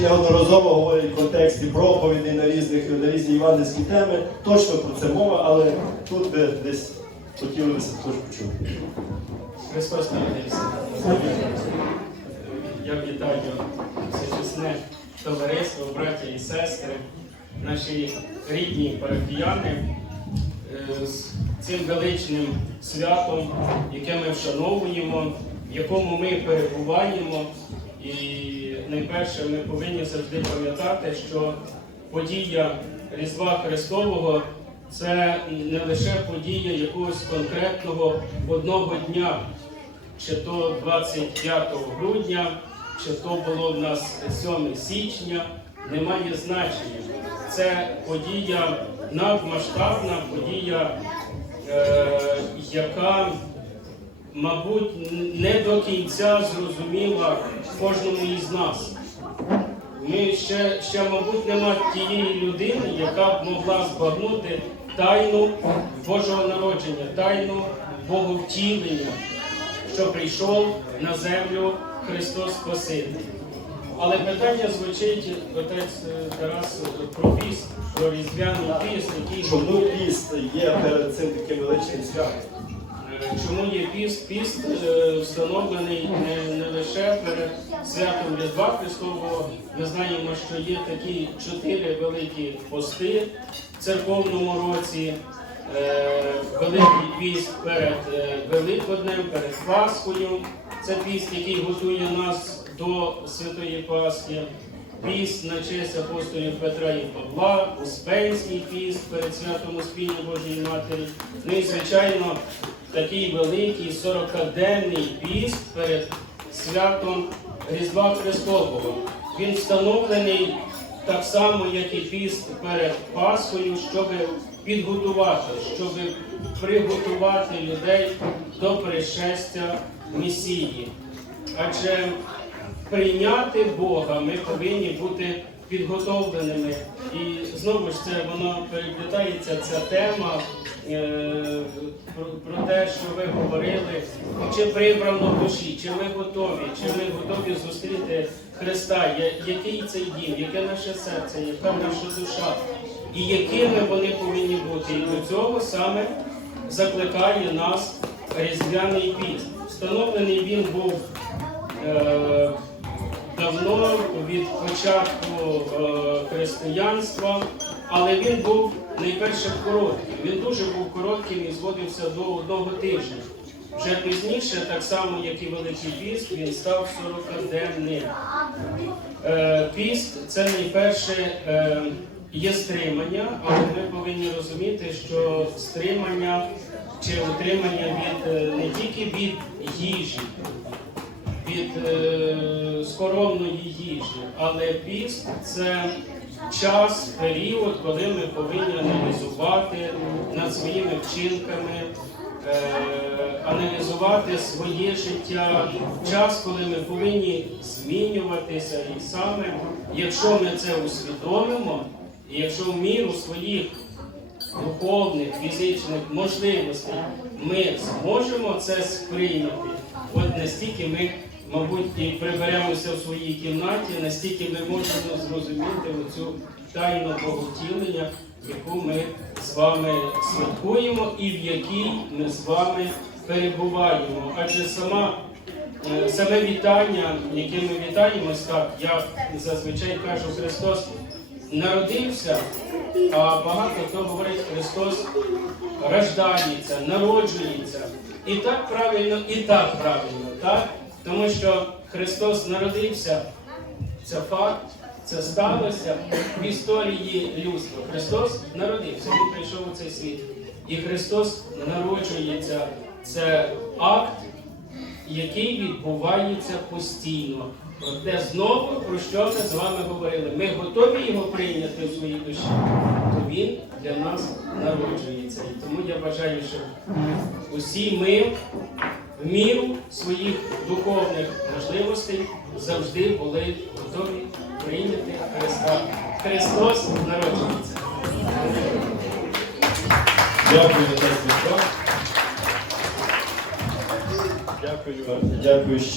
Неодноразово говорять в контексті проповідей на різних на різні івангельські теми. Точно про це мова, але тут би десь хотіли би також почути. Христос. Я вітаю всечесне товариство, браття і сестри, наші рідні парафіяни е, з цим величним святом, яке ми вшановуємо, в якому ми перебуваємо. І найперше ми повинні завжди пам'ятати, що подія Різдва Христового це не лише подія якогось конкретного одного дня, чи то 25 грудня, чи то було в нас 7 січня, не має значення. Це подія надмасштабна, подія, е, яка, мабуть, не до кінця зрозуміла кожному із нас. Ми ще, ще, мабуть, нема тієї людини, яка б могла збагнути тайну Божого народження, тайну Боговтілення, що прийшов на землю Христос Спаситель. Але питання звучить, отець е, Тарас, про піст, про різдвяний піст, який Чому піст є перед цим таким величним святом? Чому є піст? Піст е, встановлений не, не лише перед святом Різдва Христового. Ми знаємо, що є такі чотири великі пости в церковному році. Е, Великий піст перед е, Великоднем, перед Пасхою. Це піст, який готує нас до Святої Пасхи. Піст на честь апостолів Петра і Павла, Успенський піст перед святом Успіння Божої Матері. Ну і, звичайно, такий великий 40-денний піст перед святом Різдва Христового. Він встановлений так само, як і піст перед Пасхою, щоб підготувати, щоб приготувати людей до пришестя Месії. Адже прийняти Бога ми повинні бути підготовленими. І знову ж це воно переплітається ця тема е, про, про те, що ви говорили, чи прибрано душі, чи ми готові, чи ми готові зустріти Христа, який цей дім, яке наше серце, яка наша душа, і якими вони повинні бути. І до цього саме закликає нас Різдвяний піст. Встановлений він був е, давно від початку е, християнства, але він був найперше короткий. Він дуже був коротким і зводився до одного тижня. Вже пізніше, так само як і Великий піст, він став 40-денним. Е, Піст це найперше е, є стримання, але ми повинні розуміти, що стримання чи утримання від не тільки від їжі, від е, скоромної їжі, але піст це час, період, коли ми повинні аналізувати над своїми вчинками, е, аналізувати своє життя, час, коли ми повинні змінюватися, і саме якщо ми це усвідомимо, і якщо в міру своїх духовних, фізичних можливостей ми зможемо це сприйняти. От настільки ми, мабуть, і приберемося в своїй кімнаті, настільки ми можемо зрозуміти оцю тайну Боготілення, яку ми з вами святкуємо і в якій ми з вами перебуваємо. Адже сама Е, Саме вітання, яке ми вітаємось, так, я зазвичай кажу, Христос народився, а багато хто говорить, Христос рождається, народжується. І так правильно, і так правильно, так? Тому що Христос народився, це факт, це сталося в історії людства. Христос народився, Він прийшов у цей світ. І Христос народжується. Це акт який відбувається постійно. Проте знову про що ми з вами говорили? Ми готові його прийняти в своїй душі, то він для нас народжується. І тому я бажаю, щоб усі ми міру своїх духовних можливостей завжди були готові прийняти Христа. Христос народжується. Дякую, отець Дмитро. Дякую, дякую ще.